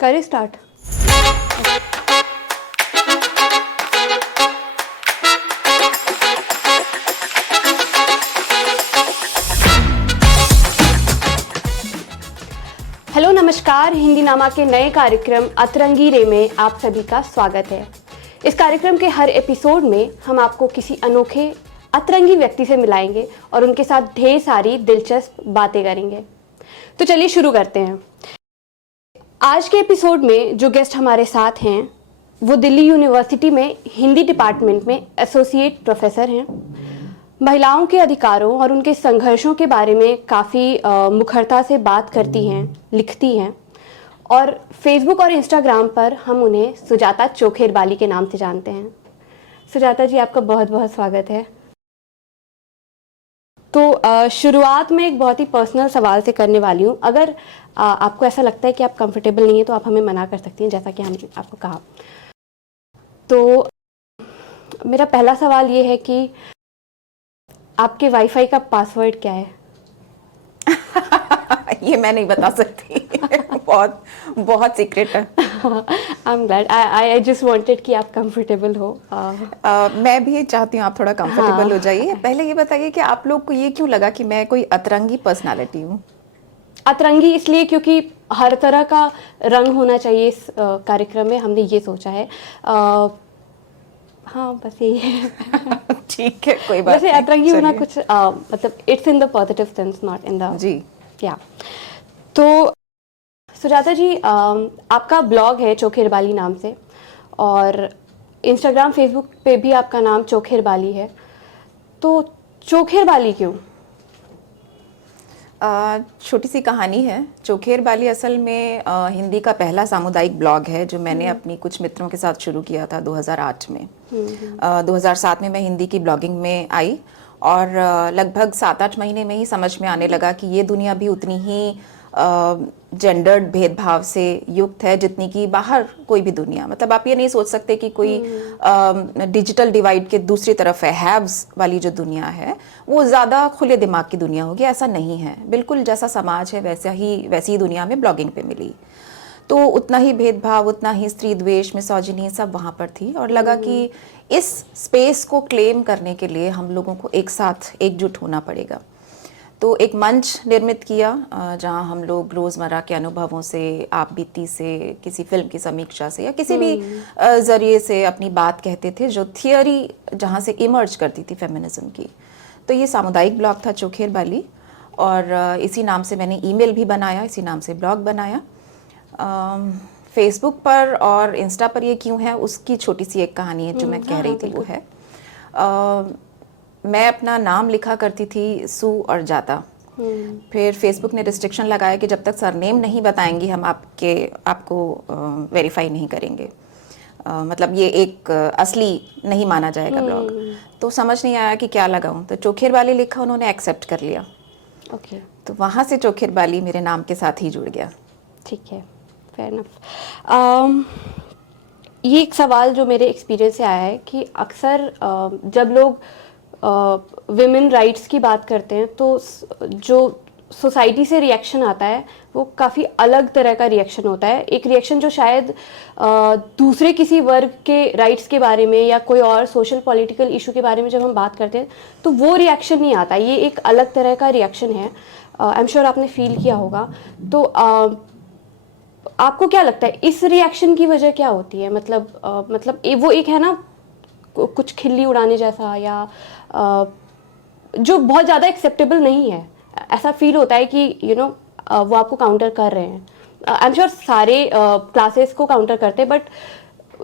करें start. Hello नमस्कार, हिंदी नामा के नए कार्यक्रम अतरंगी रे में आप सभी का स्वागत है। इस कार्यक्रम के हर एपिसोड में हम आपको किसी अनोखे अतरंगी व्यक्ति से मिलाएंगे और उनके साथ ढेर सारी दिलचस्प बातें करेंगे। तो चलिए शुरू करते हैं। आज के एपिसोड में जो गेस्ट हमारे साथ हैं वो दिल्ली यूनिवर्सिटी में हिंदी डिपार्टमेंट में एसोसिएट प्रोफेसर हैं। महिलाओं के अधिकारों और उनके संघर्षों के बारे में काफ़ी मुखरता से बात करती हैं, लिखती हैं और फेसबुक और इंस्टाग्राम पर हम उन्हें सुजाता चोखेरबाली के नाम से जानते हैं। सुजाता जी, आपका बहुत बहुत स्वागत है। तो शुरुआत में एक बहुत ही पर्सनल सवाल से करने वाली हूँ। अगर आपको ऐसा लगता है कि आप कंफर्टेबल नहीं है तो आप हमें मना कर सकती हैं, जैसा कि हमने आपको कहा। तो मेरा पहला सवाल ये है कि आपके वाईफाई का पासवर्ड क्या है? ये मैं नहीं बता सकती। बहुत बहुत सीक्रेट है। I am glad, I just wanted कि आप कंफर्टेबल हो। मैं भी चाहती हूँ आप थोड़ा कंफर्टेबल हो जाइए। पहले ये बताइए कि आप लोग को ये क्यों लगा कि मैं कोई अतरंगी पर्सनालिटी हूँ? अतरंगी इसलिए क्योंकि हर तरह का रंग होना चाहिए इस कार्यक्रम में, हमने ये सोचा है। हाँ, बस यही है। ठीक है, कोई बात वैसे नहीं। अतरंगी होना कुछ मतलब it's in the positive sense, not in the जी या। तो सुजाता जी, आपका ब्लॉग है चोखेरबाली नाम से और इंस्टाग्राम फेसबुक पे भी आपका नाम चोखेरबाली है। तो चोखेरबाली क्यों? छोटी सी कहानी है। चोखेरबाली असल में हिंदी का पहला सामुदायिक ब्लॉग है जो मैंने अपनी कुछ मित्रों के साथ शुरू किया था 2008 में। 2007 में मैं हिंदी की ब्लॉगिंग में आई और लगभग 7-8 महीने में ही समझ में आने लगा कि ये दुनिया भी उतनी ही जेंडर्ड भेदभाव से युक्त है जितनी कि बाहर कोई भी दुनिया। मतलब आप ये नहीं सोच सकते कि कोई डिजिटल डिवाइड के दूसरी तरफ है, हैव्स वाली जो दुनिया है वो ज़्यादा खुले दिमाग की दुनिया होगी, ऐसा नहीं है। बिल्कुल जैसा समाज है वैसी ही दुनिया में ब्लॉगिंग पे मिली। तो उतना ही भेदभाव, उतना ही स्त्री द्वेष, मिसोजिनी सब वहाँ पर थी और लगा कि इस स्पेस को क्लेम करने के लिए हम लोगों को एक साथ एकजुट होना पड़ेगा। तो एक मंच निर्मित किया जहाँ हम लोग रोज़मर्रा के अनुभवों से, आप बीती से, किसी फिल्म की समीक्षा से या किसी भी ज़रिए से अपनी बात कहते थे जो थियोरी जहाँ से इमर्ज करती थी फेमिनिज्म की। तो ये सामुदायिक ब्लॉग था चोखेरबाली और इसी नाम से मैंने ईमेल भी बनाया, इसी नाम से ब्लॉग बनाया। फेसबुक पर और इंस्टा पर ये क्यों है उसकी छोटी सी एक कहानी है जो मैं कह रही थी। वो है मैं अपना नाम लिखा करती थी सू और जाता। फिर फेसबुक ने रिस्ट्रिक्शन लगाया कि जब तक सरनेम नहीं बताएंगी हम आपको वेरीफाई नहीं करेंगे। मतलब ये एक असली नहीं माना जाएगा ब्लॉग। तो समझ नहीं आया कि क्या लगाऊं, तो चोखेरबाली लिखा, उन्होंने एक्सेप्ट कर लिया। ओके, तो वहाँ से चोखेरबाली मेरे नाम के साथ ही जुड़ गया। ठीक है, फेयर इनफ। ये एक सवाल जो मेरे एक्सपीरियंस से आया है कि अक्सर जब लोग विमेन राइट्स की बात करते हैं तो जो सोसाइटी से रिएक्शन आता है वो काफ़ी अलग तरह का रिएक्शन होता है। एक रिएक्शन जो शायद दूसरे किसी वर्ग के राइट्स के बारे में या कोई और सोशल पॉलिटिकल इशू के बारे में जब हम बात करते हैं तो वो रिएक्शन नहीं आता, ये एक अलग तरह का रिएक्शन है। आई एम श्योर आपने फील किया होगा। तो आपको क्या लगता है इस रिएक्शन की वजह क्या होती है? मतलब वो एक है ना कुछ खिल्ली उड़ाने जैसा या जो बहुत ज़्यादा एक्सेप्टेबल नहीं है, ऐसा फील होता है कि वो आपको काउंटर कर रहे हैं। आई एम श्योर सारे क्लासेस को काउंटर करते हैं, बट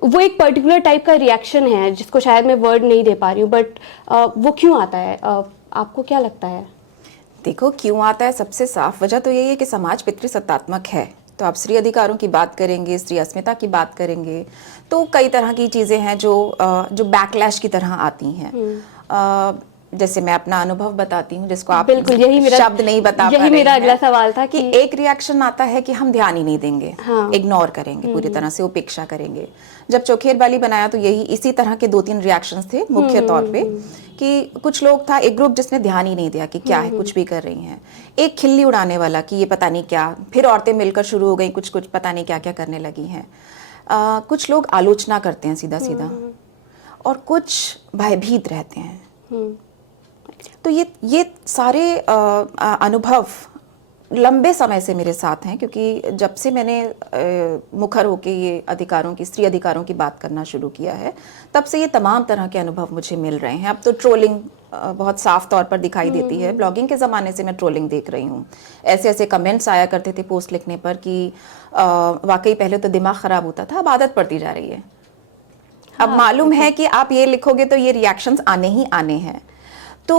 वो एक पर्टिकुलर टाइप का रिएक्शन है जिसको शायद मैं वर्ड नहीं दे पा रही हूँ, बट वो क्यों आता है? आपको क्या लगता है? देखो, क्यों आता है, सबसे साफ वजह तो यही है कि समाज पितृसत्तात्मक है। तो आप स्त्री अधिकारों की बात करेंगे, स्त्री अस्मिता की बात करेंगे तो कई तरह की चीज़ें हैं जो बैकलैश की तरह आती हैं। जैसे मैं अपना अनुभव बताती हूँ, जिसको आप बिल्कुल, यही मेरा शब्द नहीं बता पा यही रहे मेरा हैं, अगला सवाल था कि एक रिएक्शन आता है कि हम ध्यान ही नहीं देंगे, इग्नोर करेंगे, पूरी तरह से उपेक्षा करेंगे। जब चोखेर बाली बनाया तो यही इसी तरह के 2-3 रिएक्शंस थे मुख्य तौर पे, कि कुछ लोग था, एक ग्रुप जिसने ध्यान ही नहीं दिया कि क्या है, कुछ भी कर रही हैं। एक खिल्ली उड़ाने वाला कि ये पता नहीं क्या, फिर औरतें मिलकर शुरू हो गई, कुछ कुछ पता नहीं क्या क्या करने लगी हैं। कुछ लोग आलोचना करते हैं सीधा सीधा, और कुछ भयभीत रहते हैं। तो ये सारे अनुभव लंबे समय से मेरे साथ हैं, क्योंकि जब से मैंने मुखर होके ये अधिकारों की, स्त्री अधिकारों की बात करना शुरू किया है, तब से ये तमाम तरह के अनुभव मुझे मिल रहे हैं। अब तो ट्रोलिंग बहुत साफ तौर पर दिखाई देती है। ब्लॉगिंग के ज़माने से मैं ट्रोलिंग देख रही हूँ। ऐसे ऐसे कमेंट्स आया करते थे पोस्ट लिखने पर कि वाकई पहले तो दिमाग ख़राब होता था, अब आदत पड़ती जा रही है। अब मालूम है कि आप ये लिखोगे तो ये रिएक्शंस आने ही आने हैं। तो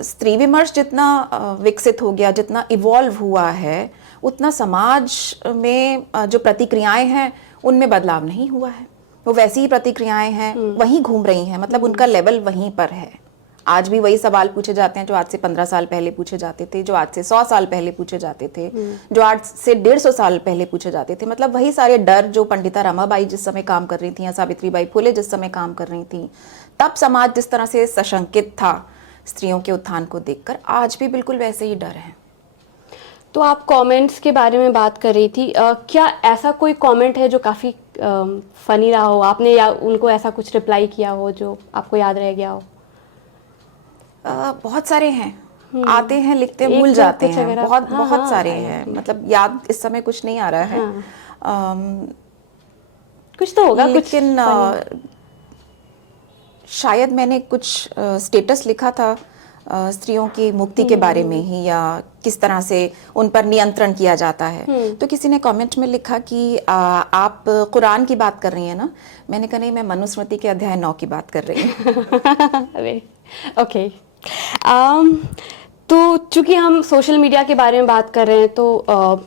स्त्री विमर्श जितना विकसित हो गया, जितना इवॉल्व हुआ है, उतना समाज में जो प्रतिक्रियाएं हैं उनमें बदलाव नहीं हुआ है। वो वैसी ही प्रतिक्रियाएं हैं, वहीं घूम रही हैं, मतलब उनका लेवल वहीं पर है। आज भी वही सवाल पूछे जाते हैं जो आज से 15 साल पहले पूछे जाते थे, जो आज से 100 साल पहले पूछे जाते थे, जो आज से 150 साल पहले पूछे जाते थे। मतलब वही सारे डर जो पंडिता रमाबाई जिस समय काम कर रही थी, या सावित्रीबाई फुले जिस समय काम कर रही थी, तब समाज जिस तरह से सशंकित था स्त्रियों के उत्थान को देखकर, आज भी बिल्कुल वैसे ही डर है। तो आप कमेंट्स के बारे में बात कर रही थी, क्या ऐसा कोई कमेंट है जो काफ़ी फनी रहा हो, आपने या उनको ऐसा कुछ रिप्लाई किया हो जो आपको याद रह गया हो? बहुत सारे हैं, आते हैं, लिखते हैं, भूल जाते हैं, बहुत बहुत सारे हैं, मतलब याद इस समय कुछ नहीं आ रहा है। कुछ तो होगा, लेकिन शायद मैंने कुछ स्टेटस लिखा था स्त्रियों की मुक्ति के बारे में ही, या किस तरह से उन पर नियंत्रण किया जाता है। तो किसी ने कमेंट में लिखा कि आप कुरान की बात कर रही हैं ना। मैंने कहा नहीं, मैं मनुस्मृति के अध्याय 9 की बात कर रही हूँ। ओके। तो चूंकि हम सोशल मीडिया के बारे में बात कर रहे हैं, तो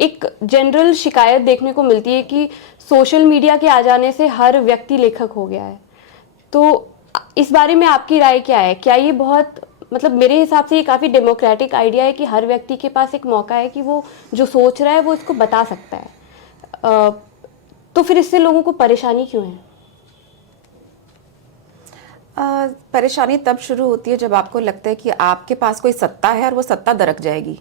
एक जनरल शिकायत देखने को मिलती है कि सोशल मीडिया के आ जाने से हर व्यक्ति लेखक हो गया है। तो इस बारे में आपकी राय क्या है? क्या ये बहुत, मतलब मेरे हिसाब से ये काफ़ी डेमोक्रेटिक आइडिया है कि हर व्यक्ति के पास एक मौका है कि वो जो सोच रहा है वो इसको बता सकता है, तो फिर इससे लोगों को परेशानी क्यों है? परेशानी तब शुरू होती है जब आपको लगता है कि आपके पास कोई सत्ता है और वो सत्ता दरक जाएगी,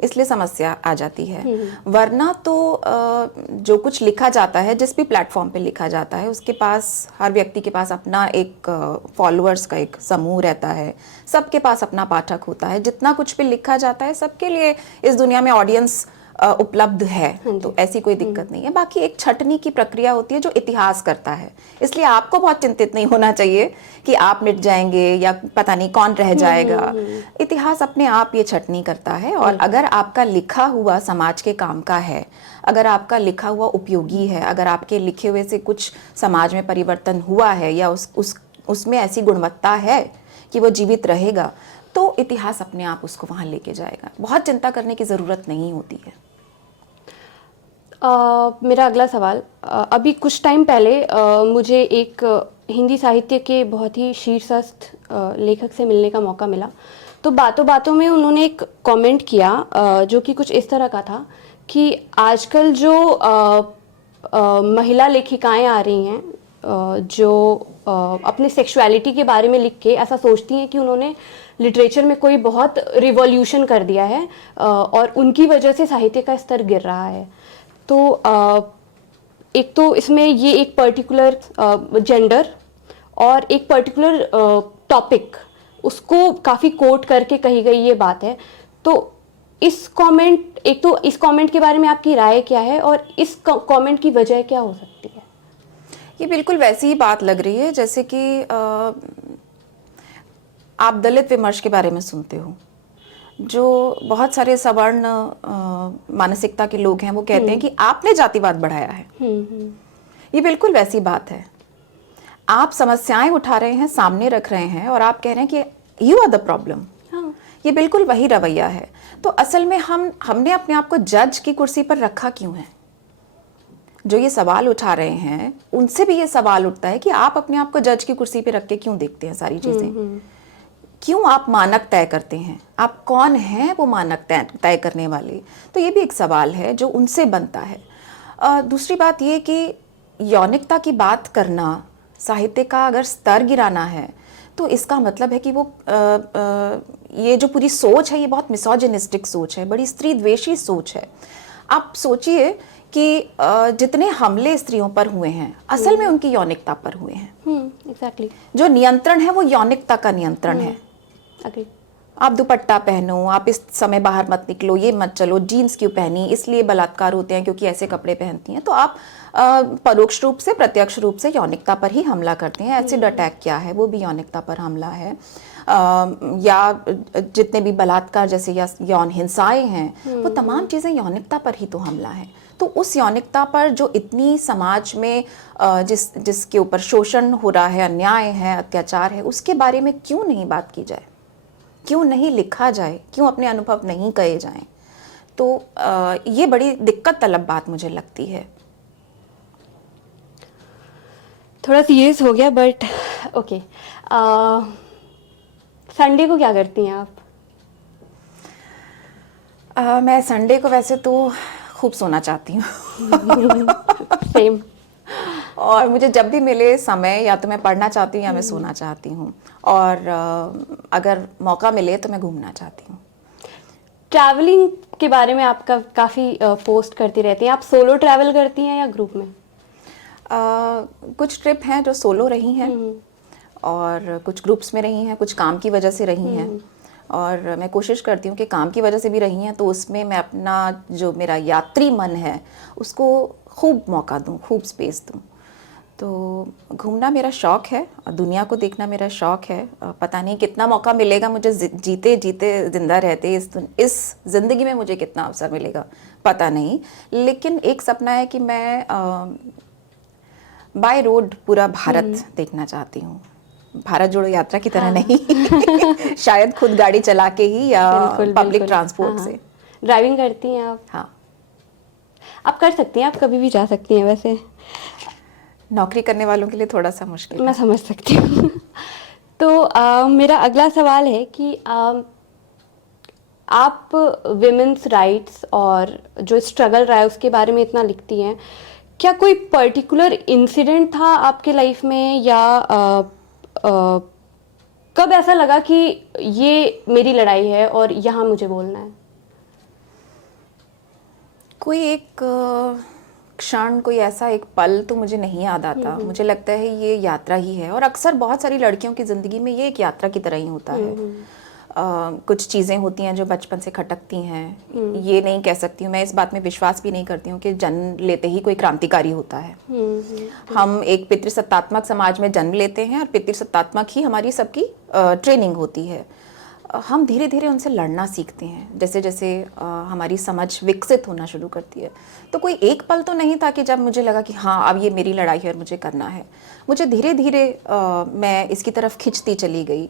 इसलिए समस्या आ जाती है। वरना तो जो कुछ लिखा जाता है, जिस भी प्लेटफॉर्म पे लिखा जाता है, उसके पास, हर व्यक्ति के पास अपना एक फॉलोअर्स का एक समूह रहता है, सबके पास अपना पाठक होता है। जितना कुछ भी लिखा जाता है, सबके लिए इस दुनिया में ऑडियंस उपलब्ध है, तो ऐसी कोई दिक्कत नहीं है। बाकी एक छटनी की प्रक्रिया होती है जो इतिहास करता है, इसलिए आपको बहुत चिंतित नहीं होना चाहिए कि आप मिट जाएंगे या पता नहीं कौन रह जाएगा। इतिहास अपने आप ये छटनी करता है, और अगर आपका लिखा हुआ समाज के काम का है, अगर आपका लिखा हुआ उपयोगी है, अगर आपके लिखे हुए से कुछ समाज में परिवर्तन हुआ है, या उसमें ऐसी गुणवत्ता है कि वो जीवित रहेगा, तो इतिहास अपने आप उसको वहाँ लेके जाएगा। बहुत चिंता करने की ज़रूरत नहीं होती है। मेरा अगला सवाल, अभी कुछ टाइम पहले मुझे एक हिंदी साहित्य के बहुत ही शीर्षस्थ लेखक से मिलने का मौका मिला। तो बातों बातों में उन्होंने एक कमेंट किया जो कि कुछ इस तरह का था कि आजकल जो महिला लेखिकाएं आ रही हैं, जो अपने सेक्सुअलिटी के बारे में लिख के ऐसा सोचती हैं कि उन्होंने लिटरेचर में कोई बहुत रिवॉल्यूशन कर दिया है, और उनकी वजह से साहित्य का स्तर गिर रहा है। तो एक तो इसमें ये एक पर्टिकुलर जेंडर और एक पर्टिकुलर टॉपिक, उसको काफ़ी कोट करके कही गई ये बात है। तो इस कमेंट के बारे में आपकी राय क्या है, और इस कमेंट की वजह क्या हो सकती है? ये बिल्कुल वैसी ही बात लग रही है जैसे कि आप दलित विमर्श के बारे में सुनते हो। जो बहुत सारे सवर्ण मानसिकता के लोग हैं, वो कहते हैं कि आपने जातिवाद बढ़ाया है। ये बिल्कुल वैसी बात है। आप समस्याएं उठा रहे हैं, सामने रख रहे हैं, और आप कह रहे हैं कि यू आर द प्रॉब्लम। ये बिल्कुल वही रवैया है। तो असल में हमने अपने आप को जज की कुर्सी पर रखा क्यों है? जो ये सवाल उठा रहे हैं उनसे भी ये सवाल उठता है कि आप अपने आप को जज की कुर्सी पे रख के क्यों देखते हैं सारी चीजें, क्यों आप मानक तय करते हैं, आप कौन हैं वो मानक तय करने वाले। तो ये भी एक सवाल है जो उनसे बनता है। दूसरी बात ये कि यौनिकता की बात करना, साहित्य का अगर स्तर गिराना है तो इसका मतलब है कि वो ये जो पूरी सोच है ये बहुत मिसोजिनिस्टिक सोच है, बड़ी स्त्री द्वेषी सोच है। आप सोचिए कि जितने हमले स्त्रियों पर हुए हैं असल में उनकी यौनिकता पर हुए हैं। एग्जैक्टली। जो नियंत्रण है वो यौनिकता का नियंत्रण है। Agree. आप दुपट्टा पहनो, आप इस समय बाहर मत निकलो, ये मत चलो, जीन्स क्यों पहनी, इसलिए बलात्कार होते हैं क्योंकि ऐसे कपड़े पहनती हैं। तो आप परोक्ष रूप से प्रत्यक्ष रूप से यौनिकता पर ही हमला करते हैं। एसिड अटैक क्या है, वो भी यौनिकता पर हमला है। या जितने भी बलात्कार जैसे या यौन हिंसाएं हैं वो तमाम चीज़ें यौनिकता पर ही तो हमला है। तो उस यौनिकता पर जो इतनी समाज में जिसके ऊपर शोषण हो रहा है, अन्याय है, अत्याचार है, उसके बारे में क्यों नहीं बात की जाए, क्यों नहीं लिखा जाए, क्यों अपने अनुभव नहीं कहे जाएं। तो ये बड़ी दिक्कत तलब बात मुझे लगती है। थोड़ा सीरियस हो गया बट ओके। संडे को क्या करती हैं आप? मैं संडे को वैसे तो खूब सोना चाहती हूँ। सेम। और मुझे जब भी मिले समय या तो मैं पढ़ना चाहती हूँ या मैं सोना चाहती हूँ। और अगर मौका मिले तो मैं घूमना चाहती हूँ। ट्रैवलिंग के बारे में आपका काफ़ी पोस्ट करती रहती हैं। आप सोलो ट्रैवल करती हैं या ग्रुप में? कुछ ट्रिप हैं जो सोलो रही हैं और कुछ ग्रुप्स में रही हैं, कुछ काम की वजह से रही हैं। और मैं कोशिश करती हूँ कि काम की वजह से भी रही हैं तो उसमें मैं अपना जो मेरा यात्री मन है उसको खूब मौका दूँ, खूब स्पेस दूँ। तो घूमना मेरा शौक़ है और दुनिया को देखना मेरा शौक़ है। पता नहीं कितना मौका मिलेगा मुझे जीते जीते ज़िंदा रहते, इस ज़िंदगी में मुझे कितना अवसर मिलेगा पता नहीं। लेकिन एक सपना है कि मैं बाय रोड पूरा भारत देखना चाहती हूँ। भारत जोड़ो यात्रा की तरह नहीं शायद खुद गाड़ी चला के ही या पब्लिक ट्रांसपोर्ट से। ड्राइविंग करती हैं आप? हाँ। आप कर सकती हैं, आप कभी भी जा सकती हैं। वैसे नौकरी करने वालों के लिए थोड़ा सा मुश्किल है। मैं समझ सकती हूँ। तो मेरा अगला सवाल है कि आप विमेंस राइट्स और जो स्ट्रगल रहा है उसके बारे में इतना लिखती हैं, क्या कोई पर्टिकुलर इंसिडेंट था आपके लाइफ में या कब ऐसा लगा कि ये मेरी लड़ाई है और यहाँ मुझे बोलना है? कोई एक क्षण, कोई ऐसा एक पल तो मुझे नहीं याद आता। मुझे लगता है ये यात्रा ही है और अक्सर बहुत सारी लड़कियों की ज़िंदगी में ये एक यात्रा की तरह ही होता है। कुछ चीज़ें होती हैं जो बचपन से खटकती हैं। ये नहीं कह सकती हूँ, मैं इस बात में विश्वास भी नहीं करती हूँ कि जन्म लेते ही कोई क्रांतिकारी होता है। हम एक पितृसत्तात्मक समाज में जन्म लेते हैं और पितृसत्तात्मक ही हमारी सबकी ट्रेनिंग होती है। हम धीरे धीरे उनसे लड़ना सीखते हैं जैसे जैसे हमारी समझ विकसित होना शुरू करती है। तो कोई एक पल तो नहीं था कि जब मुझे लगा कि हाँ अब ये मेरी लड़ाई है और मुझे करना है। मुझे धीरे धीरे मैं इसकी तरफ खिंचती चली गई।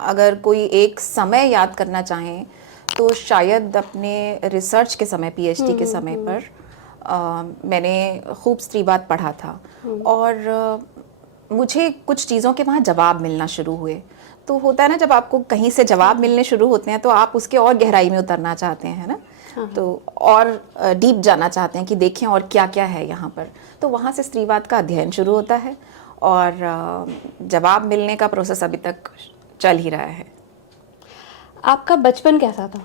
अगर कोई एक समय याद करना चाहें तो शायद अपने रिसर्च के समय, पीएचडी के समय पर मैंने खूब स्त्रीवाद पढ़ा था और मुझे कुछ चीज़ों के वहाँ जवाब मिलना शुरू हुए। तो होता है ना, जब आपको कहीं से जवाब मिलने शुरू होते हैं तो आप उसके और गहराई में उतरना चाहते हैं, है ना। तो और डीप जाना चाहते हैं कि देखें और क्या क्या है यहाँ पर। तो वहाँ से स्त्रीवाद का अध्ययन शुरू होता है और जवाब मिलने का प्रोसेस अभी तक चल ही रहा है। आपका बचपन कैसा था?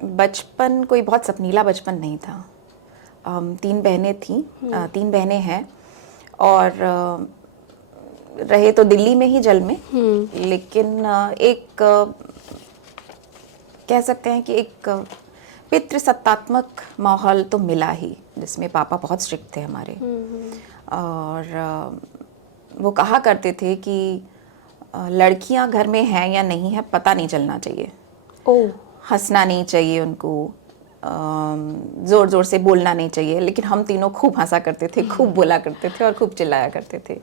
बचपन कोई बहुत सपनीला बचपन नहीं था। 3 बहनें थीं, 3 बहनें हैं और रहे तो दिल्ली में ही जल में। लेकिन एक कह सकते हैं कि एक पितृसत्तात्मक माहौल तो मिला ही, जिसमें पापा बहुत स्ट्रिक्ट थे हमारे। और वो कहा करते थे कि लड़कियां घर में हैं या नहीं है पता नहीं चलना चाहिए। हंसना नहीं चाहिए उनको, ज़ोर ज़ोर से बोलना नहीं चाहिए। लेकिन हम तीनों खूब हंसा करते थे, खूब बोला करते थे और खूब चिल्लाया करते थे।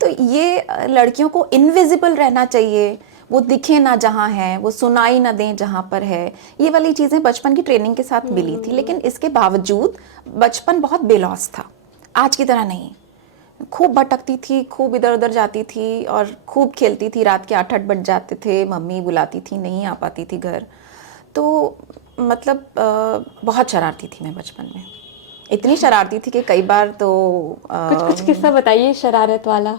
तो ये लड़कियों को इनविजिबल रहना चाहिए, वो दिखे ना जहाँ है, वो सुनाई ना दें जहाँ पर है। ये वाली चीज़ें बचपन की ट्रेनिंग के साथ मिली थी, लेकिन इसके बावजूद बचपन बहुत बेलौस था, आज की तरह नहीं। खूब भटकती थी, खूब इधर उधर जाती थी और खूब खेलती थी। रात के 8-8 बज जाते थे, मम्मी बुलाती थी, नहीं आ पाती थी घर। तो मतलब बहुत शरारती थी मैं बचपन में, इतनी शरारती थी कि कई बार तो कुछ कुछ किस्सा बताइए शरारत वाला।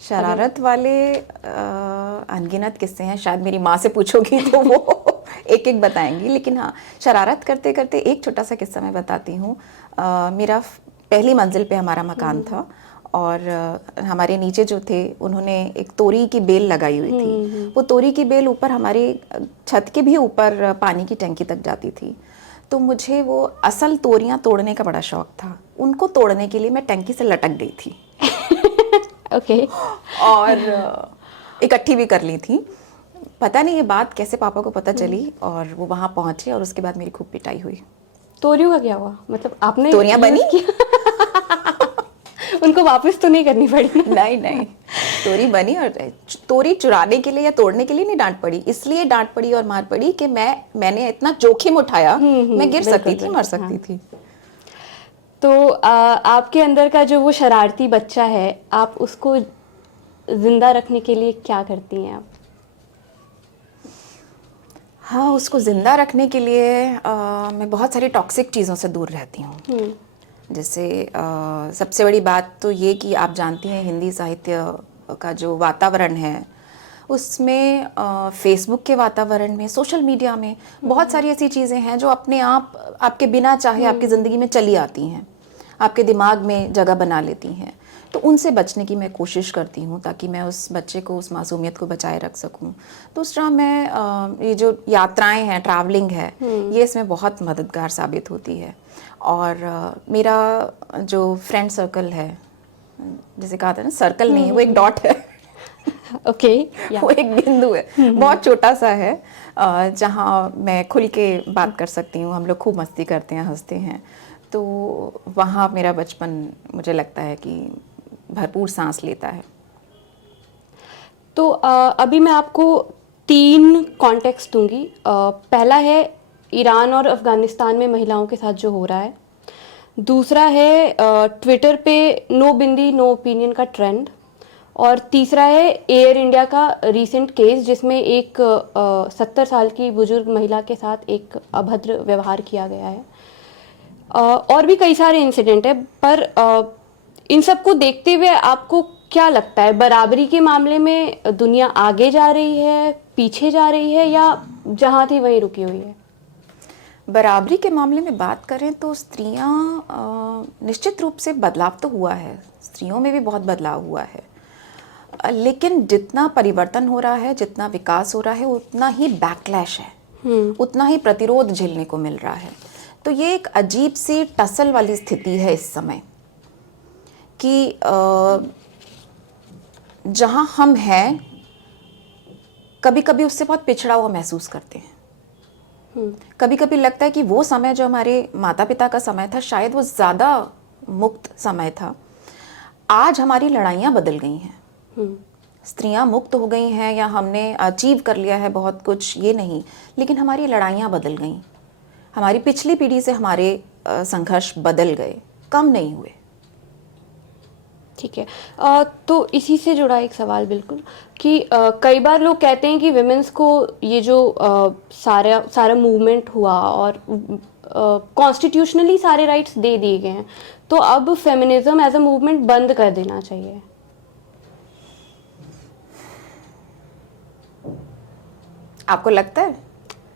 शरारत वाले अनगिनत किस्से हैं, शायद मेरी माँ से पूछोगी तो वो एक एक बताएंगी। लेकिन हाँ, शरारत करते करते एक छोटा सा किस्सा मैं बताती हूँ। मेरा पहली मंजिल पे हमारा मकान था और हमारे नीचे जो थे उन्होंने एक तोरी की बेल लगाई हुई थी। वो तोरी की बेल ऊपर हमारी छत के भी ऊपर पानी की टंकी तक जाती थी। तो मुझे वो असल तोरियां तोड़ने का बड़ा शौक था। उनको तोड़ने के लिए मैं टंकी से लटक गई थी ओके। और इकट्ठी भी कर ली थी। पता नहीं ये बात कैसे पापा को पता चली और वो वहाँ पहुँचे और उसके बाद मेरी खूब पिटाई हुई। तोरियों का क्या हुआ? मतलब आपने तोरियां बनी उनको वापस तो नहीं करनी पड़ी ना? नहीं नहीं, तोरी बनी। और तोरी चुराने के लिए या तोड़ने के लिए नहीं डांट पड़ी, इसलिए डांट पड़ी और मार पड़ी कि मैंने इतना जोखिम उठाया, मैं गिर सकती थी, मर सकती थी। तो आपके अंदर का जो वो शरारती बच्चा है, आप उसको जिंदा रखने के लिए क्या करती हैं आप? हाँ, उसको ज़िंदा रखने के लिए मैं बहुत सारी टॉक्सिक चीज़ों से दूर रहती हूँ। जैसे सबसे बड़ी बात तो ये कि आप जानती हैं हिंदी साहित्य का जो वातावरण है उसमें, फेसबुक के वातावरण में, सोशल मीडिया में बहुत सारी ऐसी चीज़ें हैं जो अपने आप आपके बिना चाहे आपकी ज़िंदगी में चली आती हैं, आपके दिमाग में जगह बना लेती हैं। तो उनसे बचने की मैं कोशिश करती हूँ ताकि मैं उस बच्चे को, उस मासूमियत को बचाए रख सकूँ। दूसरा, मैं ये जो यात्राएं हैं, ट्रैवलिंग है, ये इसमें बहुत मददगार साबित होती है। और मेरा जो फ्रेंड सर्कल है, जैसे कहा था ना, सर्कल नहीं है, वो एक डॉट है ओके। वो एक बिंदु है, बहुत छोटा सा है, जहाँ मैं खुल के बात कर सकती हूँ। हम लोग खूब मस्ती करते हैं, हंसते हैं। तो वहाँ मेरा बचपन मुझे लगता है कि भरपूर सांस लेता है। तो अभी मैं आपको 3 कॉन्टेक्स्ट दूंगी। पहला है ईरान और अफगानिस्तान में महिलाओं के साथ जो हो रहा है। दूसरा है ट्विटर पे नो बिंदी नो ओपिनियन का ट्रेंड। और तीसरा है एयर इंडिया का रीसेंट केस जिसमें एक 70 साल की बुजुर्ग महिला के साथ एक अभद्र व्यवहार किया गया है। और भी कई सारे इंसिडेंट है, पर इन सब को देखते हुए आपको क्या लगता है, बराबरी के मामले में दुनिया आगे जा रही है, पीछे जा रही है, या जहाँ थी वहीं रुकी हुई है? बराबरी के मामले में बात करें तो स्त्रियां, निश्चित रूप से बदलाव तो हुआ है, स्त्रियों में भी बहुत बदलाव हुआ है। लेकिन जितना परिवर्तन हो रहा है, जितना विकास हो रहा है, उतना ही बैकलैश है, उतना ही प्रतिरोध झेलने को मिल रहा है। तो ये एक अजीब सी टसल वाली स्थिति है इस समय कि जहां हम हैं, कभी कभी उससे बहुत पिछड़ा हुआ महसूस करते हैं। कभी कभी लगता है कि वो समय जो हमारे माता पिता का समय था, शायद वो ज़्यादा मुक्त समय था। आज हमारी लड़ाइयाँ बदल गई हैं, स्त्रियां मुक्त हो गई हैं या हमने अचीव कर लिया है बहुत कुछ, ये नहीं, लेकिन हमारी लड़ाइयाँ बदल गई। हमारी पिछली पीढ़ी से हमारे संघर्ष बदल गए, कम नहीं हुए। ठीक है। तो इसी से जुड़ा एक सवाल बिल्कुल कि कई बार लोग कहते हैं कि विमेंस को ये जो सारा मूवमेंट हुआ और कॉन्स्टिट्यूशनली सारे राइट्स दे दिए गए हैं, तो अब फेमिनिज्म एज अ मूवमेंट बंद कर देना चाहिए। आपको लगता है?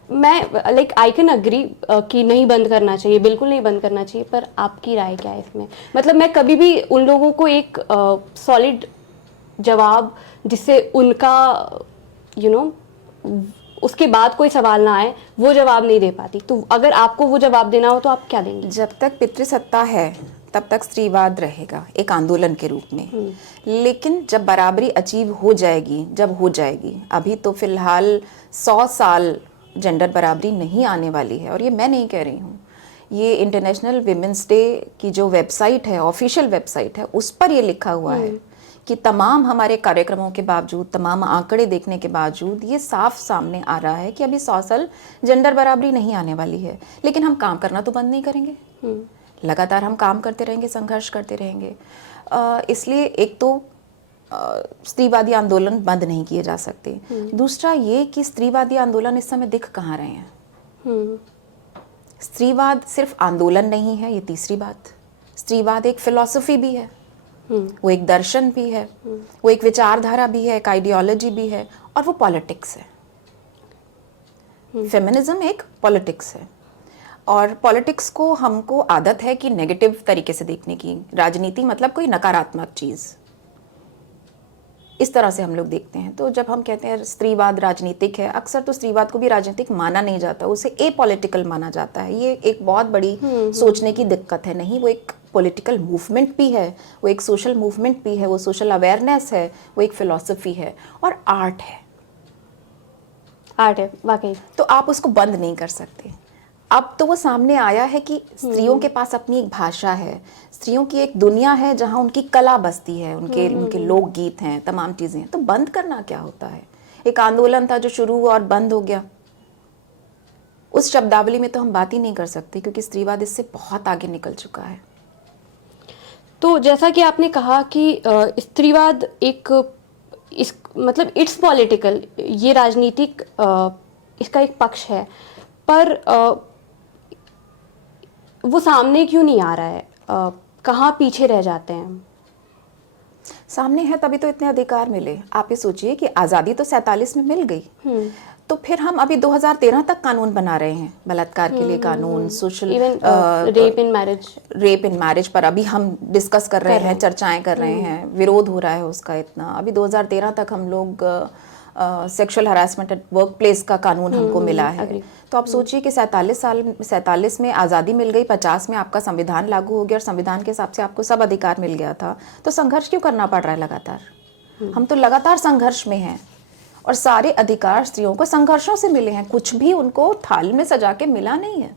मैं आई कैन अग्री कि नहीं बंद करना चाहिए, बिल्कुल नहीं बंद करना चाहिए, पर आपकी राय क्या है इसमें? मतलब मैं कभी भी उन लोगों को एक सॉलिड जवाब जिससे उनका उसके बाद कोई सवाल ना आए, वो जवाब नहीं दे पाती। तो अगर आपको वो जवाब देना हो तो आप क्या देंगे? जब तक पितृसत्ता है तब तक स्त्रीवाद रहेगा एक आंदोलन के रूप में। लेकिन जब बराबरी अचीव हो जाएगी, जब हो जाएगी, अभी तो फिलहाल 100 साल जेंडर बराबरी नहीं आने वाली है। और ये मैं नहीं कह रही हूँ, ये इंटरनेशनल विमेंस डे की जो वेबसाइट है, ऑफिशियल वेबसाइट है, उस पर ये लिखा हुआ है कि तमाम हमारे कार्यक्रमों के बावजूद, तमाम आंकड़े देखने के बावजूद ये साफ सामने आ रहा है कि अभी 100 साल जेंडर बराबरी नहीं आने वाली है। लेकिन हम काम करना तो बंद नहीं करेंगे, लगातार हम काम करते रहेंगे, संघर्ष करते रहेंगे। इसलिए एक तो स्त्रीवादी आंदोलन बंद नहीं किए जा सकते। दूसरा ये कि स्त्रीवादी आंदोलन इस समय दिख कहाँ रहे हैं। स्त्रीवाद सिर्फ आंदोलन नहीं है, ये तीसरी बात। स्त्रीवाद एक फिलॉसफी भी है, वो एक दर्शन भी है, वो एक विचारधारा भी है, एक आइडियोलॉजी भी है, और वो पॉलिटिक्स है। फेमिनिज्म एक पॉलिटिक्स है, और पॉलिटिक्स को हमको आदत है कि नेगेटिव तरीके से देखने की। राजनीति मतलब कोई नकारात्मक चीज़, इस तरह से हम लोग देखते हैं। तो जब हम कहते हैं स्त्रीवाद राजनीतिक है, अक्सर तो स्त्रीवाद को भी राजनीतिक माना नहीं जाता, उसे एपॉलिटिकल माना जाता है। ये एक बहुत बड़ी सोचने की दिक्कत है। नहीं, वो एक पॉलिटिकल मूवमेंट भी है, वो एक सोशल मूवमेंट भी है, वो सोशल अवेयरनेस है, वो एक फिलॉसफी है, और आर्ट है। आर्ट है वाकई। तो आप उसको बंद नहीं कर सकते। अब तो वो सामने आया है कि स्त्रियों के पास अपनी एक भाषा है, स्त्रियों की एक दुनिया है जहाँ उनकी कला बसती है, उनके लोकगीत हैं, तमाम चीज़ें हैं। तो बंद करना क्या होता है? एक आंदोलन था जो शुरू हुआ और बंद हो गया, उस शब्दावली में तो हम बात ही नहीं कर सकते, क्योंकि स्त्रीवाद इससे बहुत आगे निकल चुका है। तो जैसा कि आपने कहा कि स्त्रीवाद मतलब इट्स पॉलिटिकल, ये राजनीतिक इसका एक पक्ष है, पर वो सामने क्यों नहीं आ रहा है? कहाँ पीछे रह जाते हैं हम? सामने है तभी तो इतने अधिकार मिले। आप ये सोचिए कि आज़ादी तो 47 में मिल गई, तो फिर हम अभी 2013 तक कानून बना रहे हैं, बलात्कार के लिए कानून, सोशल रेप इन मैरिज पर अभी हम डिस्कस कर रहे हैं, चर्चाएं कर रहे हैं, विरोध हो रहा है उसका इतना। अभी 2013 तक हम लोग sexual harassment at work place का कानून हमको मिला है। तो आप सोचिए कि 47 में आज़ादी मिल गई, 50 में आपका संविधान लागू हो गया, और संविधान के हिसाब से आपको सब अधिकार मिल गया था। तो संघर्ष क्यों करना पड़ रहा है लगातार? हम तो लगातार संघर्ष में हैं, और सारे अधिकार स्त्रियों को संघर्षों से मिले हैं। कुछ भी उनको थाल में सजा के मिला नहीं है।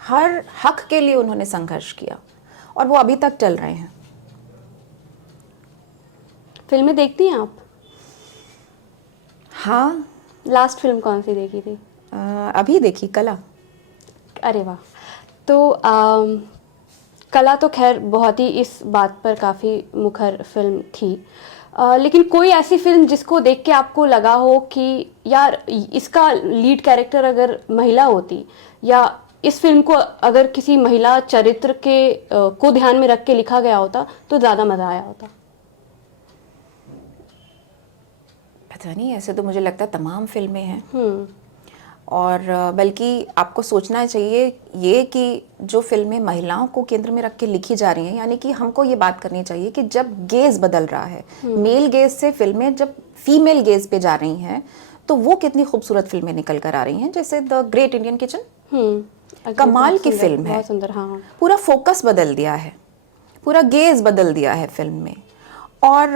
हर हक के लिए उन्होंने संघर्ष किया, और वो अभी तक चल रहे हैं। फिल्में देखती हैं आप? हाँ। लास्ट फिल्म कौन सी देखी थी? अभी देखी, कला। अरे वाह। तो कला तो खैर बहुत ही इस बात पर काफ़ी मुखर फिल्म थी, लेकिन कोई ऐसी फिल्म जिसको देख के आपको लगा हो कि यार इसका लीड कैरेक्टर अगर महिला होती, या इस फिल्म को अगर किसी महिला चरित्र के को ध्यान में रख के लिखा गया होता तो ज़्यादा मज़ा आया होता? पता नहीं, ऐसे तो मुझे लगता है तमाम फिल्में हैं, और बल्कि आपको सोचना चाहिए ये कि जो फिल्में महिलाओं को केंद्र में रख के लिखी जा रही हैं, यानी कि हमको ये बात करनी चाहिए कि जब गेज बदल रहा है, मेल गेज से फिल्में जब फीमेल गेज पे जा रही हैं, तो वो कितनी खूबसूरत फिल्में निकल कर आ रही हैं। जैसे द ग्रेट इंडियन किचन, कमाल की फिल्म है, सुंदर। हाँ। पूरा फोकस बदल दिया है, पूरा गेज बदल दिया है फिल्म में, और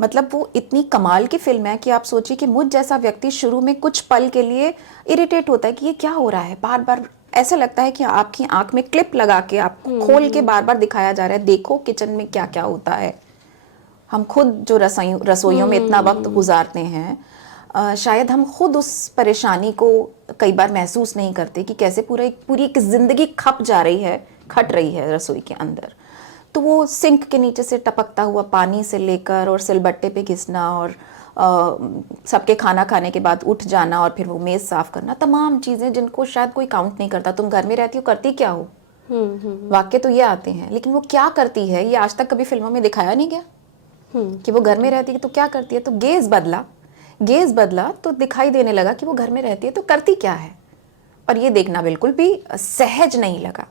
मतलब वो इतनी कमाल की फिल्म है कि आप सोचिए कि मुझ जैसा व्यक्ति शुरू में कुछ पल के लिए इरिटेट होता है कि ये क्या हो रहा है, बार बार ऐसा लगता है कि आपकी आंख में क्लिप लगा के आपको खोल के बार बार दिखाया जा रहा है, देखो किचन में क्या क्या होता है। हम खुद जो रसोइयों में इतना वक्त गुजारते हैं, शायद हम खुद उस परेशानी को कई बार महसूस नहीं करते कि कैसे पूरी एक जिंदगी खप रही है रसोई के अंदर। तो वो सिंक के नीचे से टपकता हुआ पानी से लेकर, और सिलबट्टे पे घिसना, और सबके खाना खाने के बाद उठ जाना, और फिर वो मेज़ साफ करना, तमाम चीज़ें जिनको शायद कोई काउंट नहीं करता। तुम घर में रहती हो, करती क्या हो? वाक्य तो ये आते हैं, लेकिन वो क्या करती है ये आज तक कभी फिल्मों में दिखाया नहीं गया कि वो घर में रहती है तो क्या करती है। तो गेज बदला तो दिखाई देने लगा कि वो घर में रहती है तो करती क्या है, और ये देखना बिल्कुल भी सहज नहीं लगा।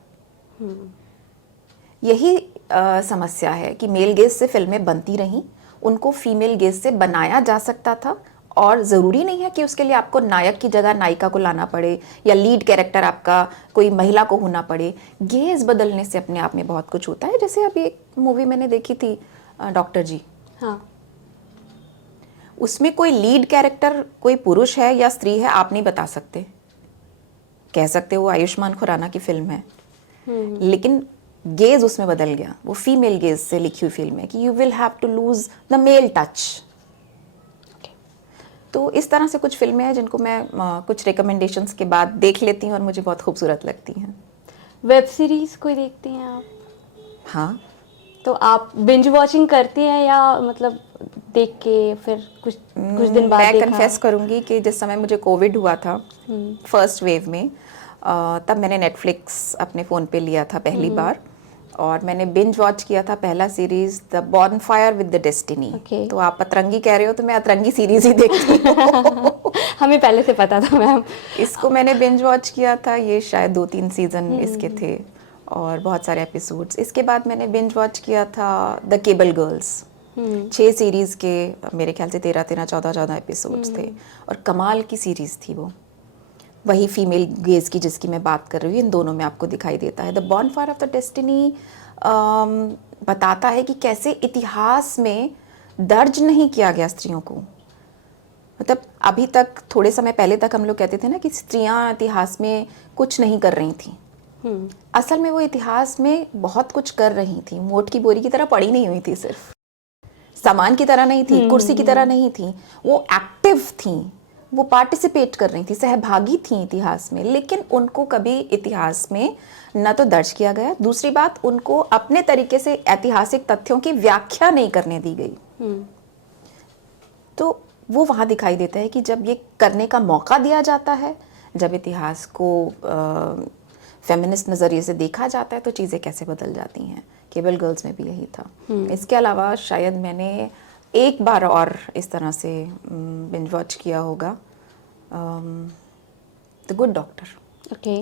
यही समस्या है कि मेल गेज से फिल्में बनती रहीं, उनको फीमेल गेज से बनाया जा सकता था, और ज़रूरी नहीं है कि उसके लिए आपको नायक की जगह नायिका को लाना पड़े, या लीड कैरेक्टर आपका कोई महिला को होना पड़े। गेज बदलने से अपने आप में बहुत कुछ होता है। जैसे अभी एक मूवी मैंने देखी थी, डॉक्टर जी। हाँ। उसमें कोई लीड कैरेक्टर कोई पुरुष है या स्त्री है आप नहीं बता सकते, कह सकते हो आयुष्मान खुराना की फिल्म है, लेकिन गेज उसमें बदल गया, वो फीमेल गेज से लिखी हुई फिल्म है कि you will have to lose the male touch. तो इस तरह से कुछ फिल्में हैं जिनको मैं कुछ रिकमेंडेशंस के बाद देख लेती हूँ और मुझे बहुत खूबसूरत लगती हैं। वेब सीरीज कोई देखती हैं आप? हाँ। तो आप बिंज वॉचिंग करती हैं या मतलब देख के फिर कुछ कुछ दिन बाद मैं देखा? कन्फेस करूँगी कि जिस समय मुझे कोविड हुआ था फर्स्ट वेव में, तब मैंने नेटफ्लिक्स अपने फ़ोन पे लिया था पहली बार, और मैंने बिंज वॉच किया था पहला series the bonfire with the destiny. Okay. तो आप अतरंगी कह रहे हो तो मैं अतरंगी सीरीज ही देखती हूँ। हमें पहले से पता था मैम। इसको मैंने बिंज वॉच किया था, ये शायद 2-3 सीजन इसके थे और बहुत सारे एपिसोड्स। इसके बाद मैंने बिंज वॉच किया था द केबल गर्ल्स, 6 सीरीज के मेरे ख्याल से 13-14 एपिसोड्स थे, और कमाल की सीरीज थी वो। वही फीमेल गेज की जिसकी मैं बात कर रही हूँ, इन दोनों में आपको दिखाई देता है। The bonfire of the destiny बताता है कि कैसे इतिहास में दर्ज नहीं किया गया स्त्रियों को। मतलब अभी तक, थोड़े समय पहले तक हम लोग कहते थे ना कि स्त्रियां इतिहास में कुछ नहीं कर रही थी। असल में वो इतिहास में बहुत कुछ कर रही थी, मोट की बोरी की तरह पड़ी नहीं हुई थी, सिर्फ सामान की तरह नहीं थी, कुर्सी की तरह नहीं थी, वो एक्टिव थी, वो पार्टिसिपेट कर रही थी, सहभागी थी इतिहास में। लेकिन उनको कभी इतिहास में न तो दर्ज किया गया, दूसरी बात उनको अपने तरीके से ऐतिहासिक तथ्यों की व्याख्या नहीं करने दी गई। तो वो वहाँ दिखाई देता है कि जब ये करने का मौका दिया जाता है, जब इतिहास को फेमिनिस्ट नज़रिए से देखा जाता है, तो चीज़ें कैसे बदल जाती हैं। केबल गर्ल्स में भी यही था। इसके अलावा शायद मैंने एक बार और इस तरह से बिंज वॉच किया होगा द गुड डॉक्टर। ओके।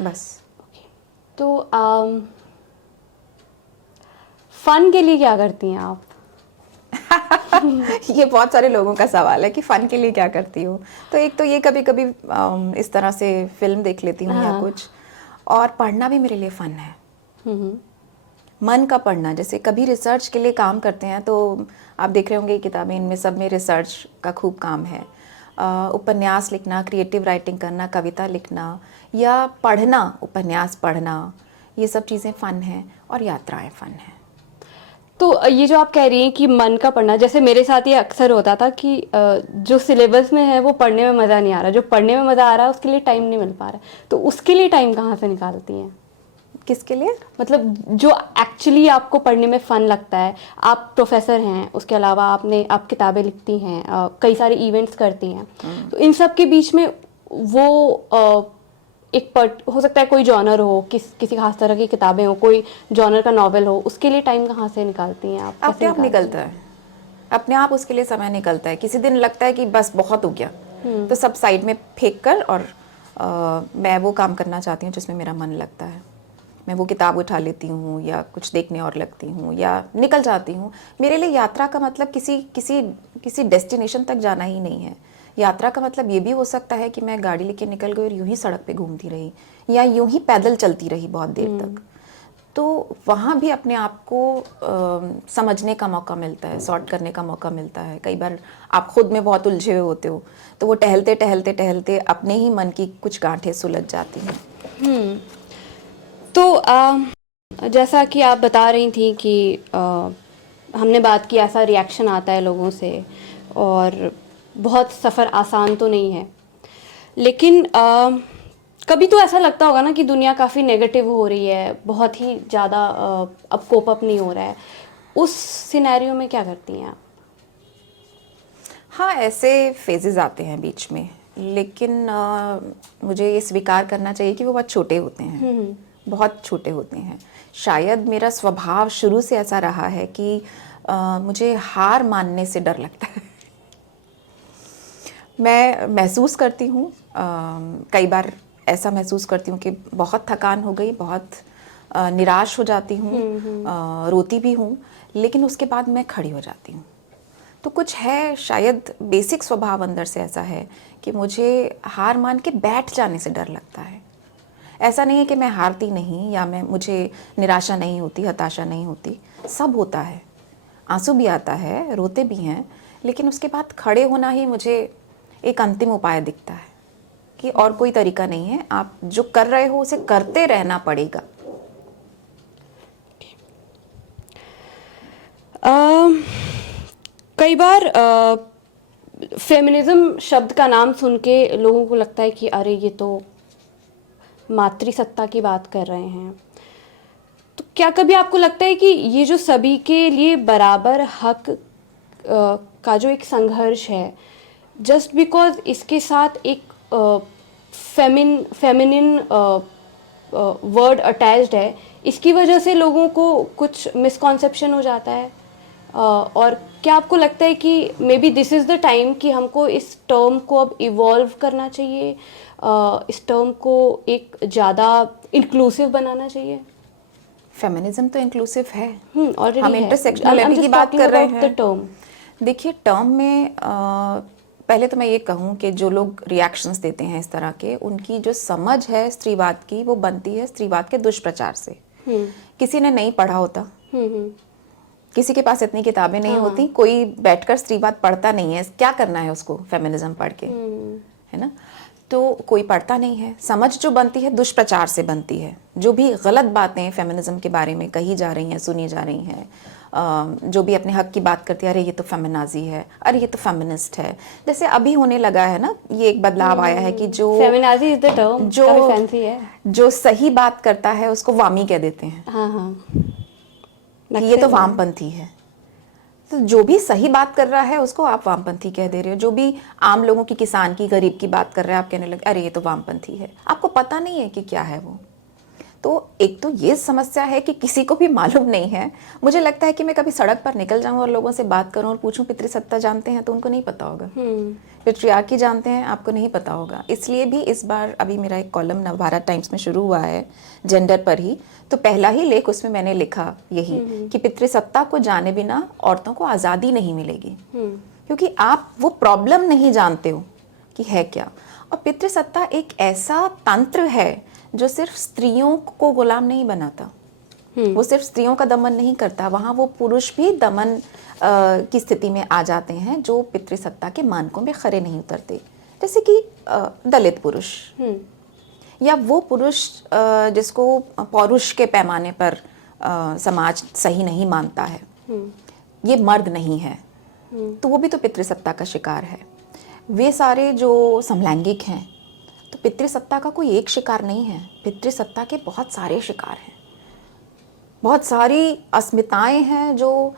बस। तो फन के लिए क्या करती हैं आप? ये बहुत सारे लोगों का सवाल है कि फ़न के लिए क्या करती हूँ। तो एक तो ये कभी कभी इस तरह से फिल्म देख लेती हूँ या कुछ, और पढ़ना भी मेरे लिए फ़न है। मन का पढ़ना, जैसे कभी रिसर्च के लिए काम करते हैं तो आप देख रहे होंगे किताबें, इनमें सब में रिसर्च का खूब काम है। उपन्यास लिखना, क्रिएटिव राइटिंग करना, कविता लिखना या पढ़ना, उपन्यास पढ़ना, ये सब चीज़ें फ़न हैं, और यात्राएं फ़न हैं। तो ये जो आप कह रही हैं कि मन का पढ़ना, जैसे मेरे साथ ये अक्सर होता था कि जो सिलेबस में है वो पढ़ने में मज़ा नहीं आ रहा, जो पढ़ने में मज़ा आ रहा है उसके लिए टाइम नहीं मिल पा रहा है। तो उसके लिए टाइम कहाँ से निकालती हैं? किसके लिए? मतलब जो एक्चुअली आपको पढ़ने में फ़न लगता है। आप प्रोफेसर हैं, उसके अलावा आप किताबें लिखती हैं, कई सारे इवेंट्स करती हैं, तो इन सब के बीच में वो एक हो सकता है कोई जॉनर हो, किसी खास तरह की किताबें हो, कोई जॉनर का नॉवेल हो, उसके लिए टाइम कहाँ से निकालती हैं आप? अपने आप निकलता है, अपने आप उसके लिए समय निकलता है। किसी दिन लगता है कि बस बहुत हो गया, तो सब साइड में फेंक कर और मैं वो काम करना चाहती हूँ जिसमें मेरा मन लगता है। मैं वो किताब उठा लेती हूँ या कुछ देखने और लगती हूँ या निकल जाती हूँ। मेरे लिए यात्रा का मतलब किसी डेस्टिनेशन तक जाना ही नहीं है। यात्रा का मतलब ये भी हो सकता है कि मैं गाड़ी लेके निकल गई और यूं ही सड़क पे घूमती रही या यूं ही पैदल चलती रही बहुत देर तक। तो वहाँ भी अपने आप को समझने का मौका मिलता है, सॉर्ट करने का मौका मिलता है। कई बार आप खुद में बहुत उलझे हुए होते हो, तो वो टहलते टहलते टहलते अपने ही मन की कुछ गांठें सुलझ जाती हैं। तो जैसा कि आप बता रही थी कि हमने बात की ऐसा रिएक्शन आता है लोगों से, और बहुत सफ़र आसान तो नहीं है, लेकिन कभी तो ऐसा लगता होगा ना कि दुनिया काफ़ी नेगेटिव हो रही है, बहुत ही ज़्यादा अब कोप अप नहीं हो रहा है। उस सिनेरियो में क्या करती हैं आप? हाँ, ऐसे फेजेस आते हैं बीच में, लेकिन मुझे ये स्वीकार करना चाहिए कि वो बहुत छोटे होते हैं, बहुत छोटे होते हैं। शायद मेरा स्वभाव शुरू से ऐसा रहा है कि मुझे हार मानने से डर लगता है। मैं महसूस करती हूँ, कई बार ऐसा महसूस करती हूँ कि बहुत थकान हो गई, बहुत निराश हो जाती हूँ, रोती भी हूँ, लेकिन उसके बाद मैं खड़ी हो जाती हूँ। तो कुछ है, शायद बेसिक स्वभाव अंदर से ऐसा है कि मुझे हार मान के बैठ जाने से डर लगता है। ऐसा नहीं है कि मैं हारती नहीं या मुझे निराशा नहीं होती, हताशा नहीं होती, सब होता है, आंसू भी आता है, रोते भी हैं, लेकिन उसके बाद खड़े होना ही मुझे एक अंतिम उपाय दिखता है कि और कोई तरीका नहीं है, आप जो कर रहे हो उसे करते रहना पड़ेगा। कई बार फेमिनिज्म शब्द का नाम सुन के लोगों को लगता है कि अरे ये तो मातृसत्ता की बात कर रहे हैं। तो क्या कभी आपको लगता है कि ये जो सभी के लिए बराबर हक का जो एक संघर्ष है, जस्ट बिकॉज इसके साथ एक फेमिनिन वर्ड अटैच्ड है, इसकी वजह से लोगों को कुछ मिसकॉन्सेप्शन हो जाता है? और क्या आपको लगता है कि may be this is the time कि हमको इस टर्म को अब इवॉल्व करना चाहिए, इस टर्म को एक ज़्यादा इंक्लूसिव बनाना चाहिए? फेमिनिज्म तो इंक्लूसिव है, already हम है। इंटरसेक्शनलिटी की बात कर रहे हैं। टर्म देखिए, टर्म में पहले तो मैं ये कहूँ कि जो लोग रिएक्शंस देते हैं इस तरह के, उनकी जो समझ है स्त्रीवाद की वो बनती है स्त्रीवाद के दुष्प्रचार से। किसी ने नहीं पढ़ा होता, किसी के पास इतनी किताबें नहीं होती, कोई बैठकर स्त्रीवाद पढ़ता नहीं है। क्या करना है उसको फेमिनिज्म पढ़ के, है ना? तो कोई पढ़ता नहीं है। समझ जो बनती है दुष्प्रचार से बनती है। जो भी गलत बातें फेमिनिज्म के बारे में कही जा रही हैं, सुनी जा रही हैं, जो भी अपने हक की बात करती है, अरे ये तो फेमिनाजी है, अरे ये तो फेमिनिस्ट है। जैसे अभी होने लगा है ना, ये एक बदलाव आया है कि जो फेमिनाजी इज द टर्म, काफी फैंसी है। जो सही बात करता है उसको वामी कह देते हैं। हाँ, कि ये तो वामपंथी है। तो जो भी सही बात कर रहा है उसको आप वामपंथी कह दे रहे हो। जो भी आम लोगों की, किसान की, गरीब की बात कर रहे हैं, आप कहने लगे अरे ये तो वामपंथी है। आपको पता नहीं है कि क्या है वो। तो एक तो ये समस्या है कि किसी को भी मालूम नहीं है। मुझे लगता है कि मैं कभी सड़क पर निकल जाऊं और लोगों से बात करूं और पूछूं पितृसत्ता जानते हैं, तो उनको नहीं पता होगा। पेट्रियार्की जानते हैं, आपको नहीं पता होगा। इसलिए भी इस बार अभी मेरा एक कॉलम नवभारत टाइम्स में शुरू हुआ है जेंडर पर ही, तो पहला ही लेख उसमें मैंने लिखा यही कि पितृसत्ता को जाने बिना औरतों को आज़ादी नहीं मिलेगी, क्योंकि आप वो प्रॉब्लम नहीं जानते हो कि है क्या। और पितृसत्ता एक ऐसा तंत्र है जो सिर्फ स्त्रियों को गुलाम नहीं बनाता, वो सिर्फ स्त्रियों का दमन नहीं करता, वहाँ वो पुरुष भी दमन की स्थिति में आ जाते हैं जो पितृसत्ता के मानकों में खरे नहीं उतरते। जैसे कि दलित पुरुष, या वो पुरुष जिसको पौरुष के पैमाने पर समाज सही नहीं मानता है, ये मर्द नहीं है, तो वो भी तो पितृसत्ता का शिकार है। वे सारे जो समलैंगिक हैं, तो पितृसत्ता का कोई एक शिकार नहीं है, पितृसत्ता के बहुत सारे शिकार हैं। बहुत सारी अस्मिताएं हैं जो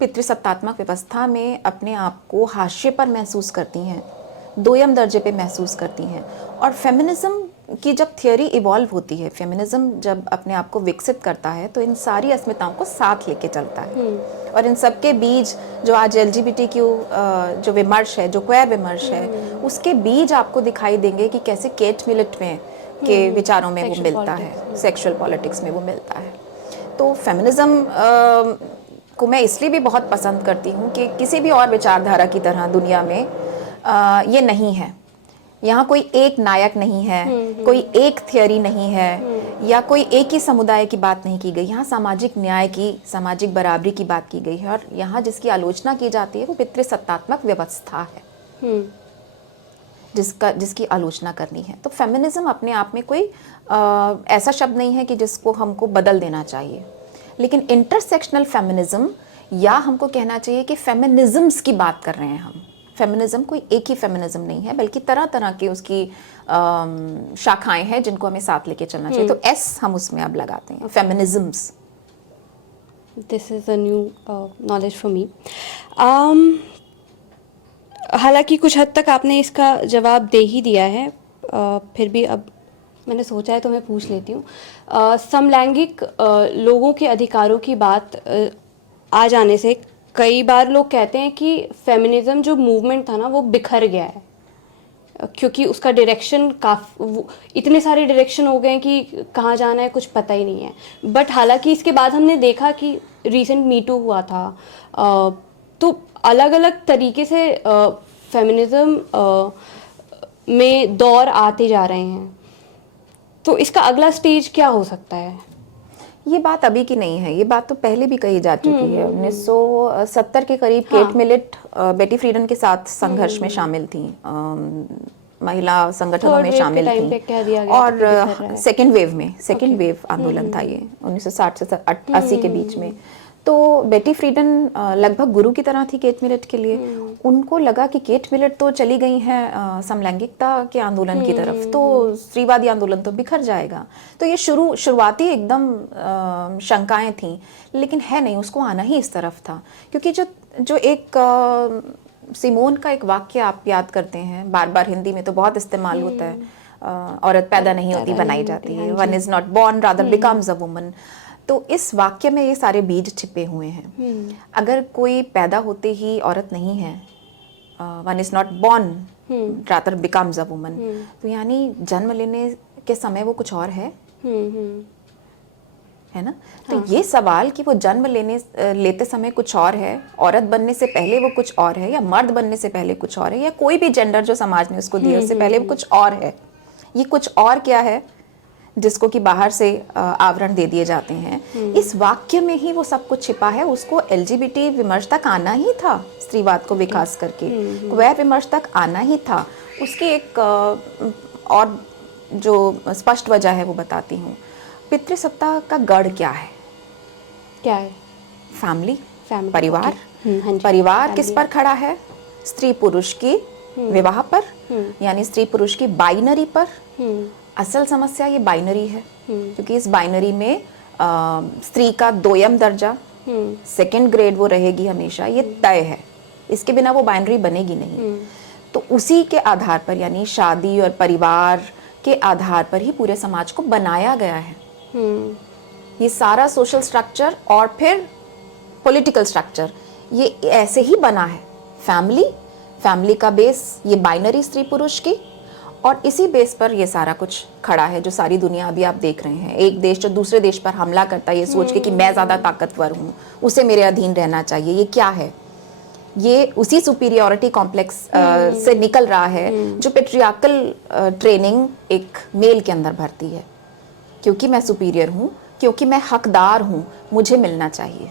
पितृसत्तात्मक व्यवस्था में अपने आप को हाशिए पर महसूस करती हैं, दोयम दर्जे पे महसूस करती हैं। और फेमिनिज्म की जब थियोरी इवॉल्व होती है, फेमिनिज्म जब अपने आप को विकसित करता है, तो इन सारी अस्मिताओं को साथ लेके चलता है। और इन सब के बीज जो आज LGBTQ जो विमर्श है, जो क्वेयर विमर्श है, उसके बीज आपको दिखाई देंगे कि कैसे केट मिलेट में के विचारों में वो मिलता है, सेक्सुअल पॉलिटिक्स में वो मिलता है। तो फेमिनिज्म को मैं इसलिए भी बहुत पसंद करती हूँ कि किसी भी और विचारधारा की तरह दुनिया में ये नहीं है। यहाँ कोई एक नायक नहीं है, कोई एक थियोरी नहीं है, या कोई एक ही समुदाय की बात नहीं की गई। यहाँ सामाजिक न्याय की, सामाजिक बराबरी की बात की गई है। और यहाँ जिसकी आलोचना की जाती है वो पितृसत्तात्मक व्यवस्था है, जिसकी आलोचना करनी है। तो फेमिनिज्म अपने आप में कोई ऐसा शब्द नहीं है कि जिसको हमको बदल देना चाहिए। लेकिन इंटरसेक्शनल फेमिनिज्म, या हमको कहना चाहिए कि फेमिनिज्म्स की बात कर रहे हैं हम। फेमिनिज्म कोई एक ही फेमिनिज्म नहीं है, बल्कि तरह तरह की उसकी शाखाएं हैं जिनको हमें साथ लेके चलना चाहिए। तो एस हम उसमें अब लगाते हैं, feminisms. This is a new knowledge for me. हालांकि कुछ हद तक आपने इसका जवाब दे ही दिया है, फिर भी अब मैंने सोचा है तो मैं पूछ लेती हूँ। समलैंगिक लोगों के अधिकारों की बात आ जाने से कई बार लोग कहते हैं कि फेमिनिज्म जो मूवमेंट था ना, वो बिखर गया है, क्योंकि उसका डायरेक्शन इतने सारे डायरेक्शन हो गए कि कहाँ जाना है कुछ पता ही नहीं है। बट हालांकि इसके बाद हमने देखा कि रीसेंट मीटू हुआ था, तो अलग अलग तरीके से फेमिनिज्म में दौर आते जा रहे हैं। तो इसका अगला स्टेज क्या हो सकता है? ये बात अभी की नहीं है, ये बात तो पहले भी कही जा चुकी है। 1970 के करीब केट मिलेट बेटी फ्रीडन के साथ संघर्ष में शामिल थी, महिला संगठनों में शामिल थी। और सेकेंड वेव आंदोलन था ये 1960 से 80 के बीच में। तो बेटी फ्रीडन लगभग गुरु की तरह थी केट मिलेट के लिए। उनको लगा कि केट मिलेट तो चली गई हैं समलैंगिकता के आंदोलन की तरफ, तो स्त्रीवादी आंदोलन तो बिखर जाएगा। तो ये शुरुआती एकदम शंकाएं थी, लेकिन है नहीं, उसको आना ही इस तरफ था। क्योंकि जो एक सिमोन का एक वाक्य आप याद करते हैं, बार बार हिंदी में तो बहुत इस्तेमाल होता है, औरत पैदा नहीं होती, बनाई जाती है। One is not born rather becomes a woman. तो इस वाक्य में ये सारे बीज छिपे हुए हैं। अगर कोई पैदा होते ही औरत नहीं है, one is not born rather becomes a woman, तो यानी जन्म लेने के समय वो कुछ और है ना। तो ये सवाल कि वो जन्म लेते समय कुछ और है, औरत बनने से पहले वो कुछ और है, या मर्द बनने से पहले कुछ और है, या कोई भी जेंडर जो समाज ने उसको दिया उससे पहले वो कुछ और है, ये कुछ और क्या है जिसको कि बाहर से आवरण दे दिए जाते हैं। इस वाक्य में ही वो सब कुछ छिपा है। उसको एलजीबीटी विमर्श तक आना ही था, स्त्रीवाद को विकास करके क्वेयर विमर्श तक आना ही था। उसकी एक और जो स्पष्ट वजह है वो बताती हूँ। पितृसत्ता का गढ़ क्या है? फैमिली, परिवार। परिवार किस पर खड़ा है? स्त्री पुरुष की विवाह पर, यानी स्त्री पुरुष की बाइनरी पर। असल समस्या ये बाइनरी है, क्योंकि इस बाइनरी में स्त्री का दोयम दर्जा, सेकंड ग्रेड वो रहेगी हमेशा, ये तय है। इसके बिना वो बाइनरी बनेगी नहीं। तो उसी के आधार पर, यानी शादी और परिवार के आधार पर ही पूरे समाज को बनाया गया है। ये सारा सोशल स्ट्रक्चर और फिर पॉलिटिकल स्ट्रक्चर ये ऐसे ही बना है। फैमिली का बेस ये बाइनरी स्त्री पुरुष की, और इसी बेस पर ये सारा कुछ खड़ा है जो सारी दुनिया अभी आप देख रहे हैं। एक देश जो दूसरे देश पर हमला करता है ये सोच के कि मैं ज़्यादा ताकतवर हूँ, उसे मेरे अधीन रहना चाहिए, ये क्या है? ये उसी सुपीरियरिटी कॉम्प्लेक्स से निकल रहा है जो पेट्रियार्कल ट्रेनिंग एक मेल के अंदर भरती है। क्योंकि मैं सुपीरियर हूँ, क्योंकि मैं हकदार हूँ, मुझे मिलना चाहिए,